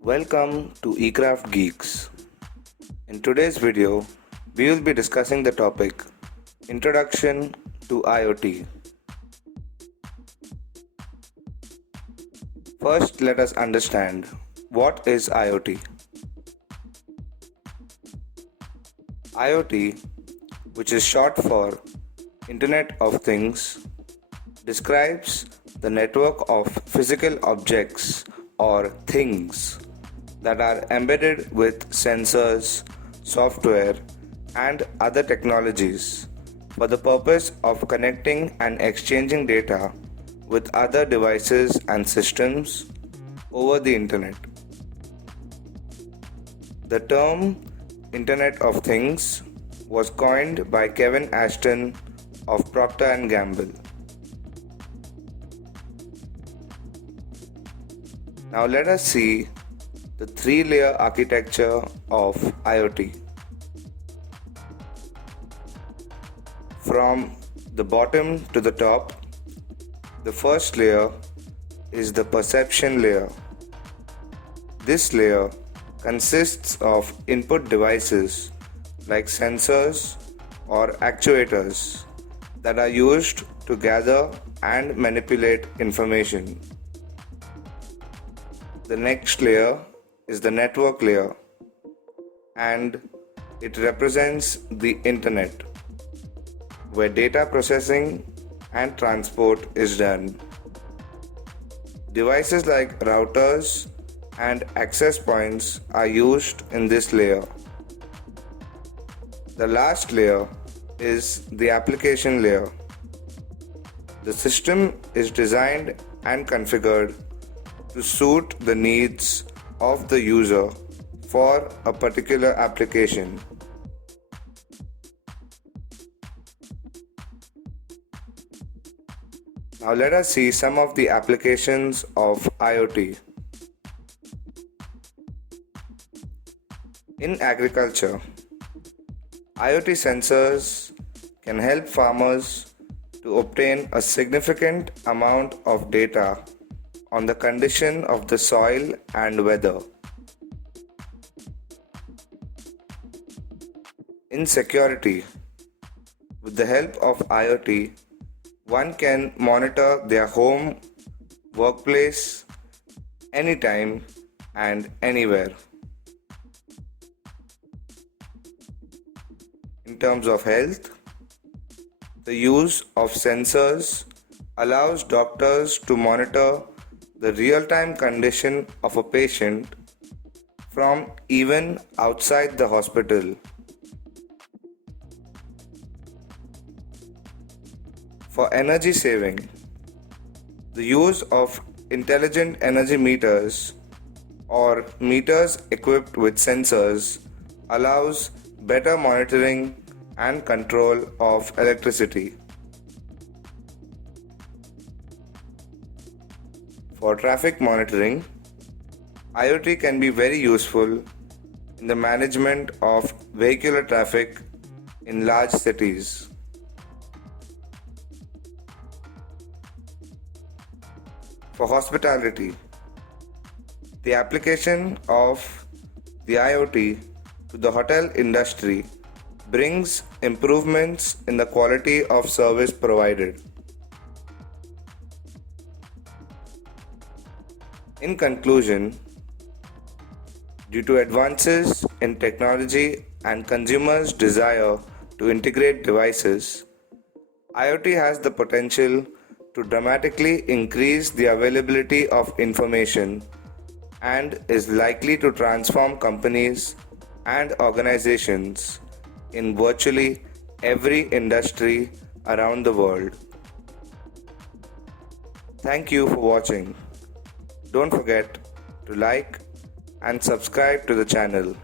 Welcome to Ekraft Geeks. In today's video, we will be discussing the topic Introduction to IoT. First, let us understand what is IoT. IoT, which is short for Internet of Things, describes the network of physical objects or things that are embedded with sensors, software, and other technologies for the purpose of connecting and exchanging data with other devices and systems over the internet. The term Internet of Things was coined by Kevin Ashton of Procter & Gamble. Now let us see the three-layer architecture of IoT. From the bottom to the top, the first layer is the perception layer. This layer consists of input devices like sensors or actuators that are used to gather and manipulate information. The next layer is the network layer, and it represents the internet, where data processing and transport is done. Devices like routers and access points are used in this layer. The last layer is the application layer. The system is designed and configured to suit the needs of the user for a particular application. Now let us see some of the applications of IoT. In agriculture, IoT sensors can help farmers to obtain a significant amount of data on the condition of the soil and weather. In security, with the help of IoT, one can monitor their home, workplace, anytime and anywhere. In terms of health, the use of sensors allows doctors to monitor the real-time condition of a patient from even outside the hospital. For energy saving, the use of intelligent energy meters or meters equipped with sensors allows better monitoring and control of electricity. For traffic monitoring, IoT can be very useful in the management of vehicular traffic in large cities. For hospitality, the application of the IoT to the hotel industry brings improvements in the quality of service provided. In conclusion, due to advances in technology and consumers' desire to integrate devices, IoT has the potential to dramatically increase the availability of information and is likely to transform companies and organizations in virtually every industry around the world. Thank you for watching. Don't forget to like and subscribe to the channel.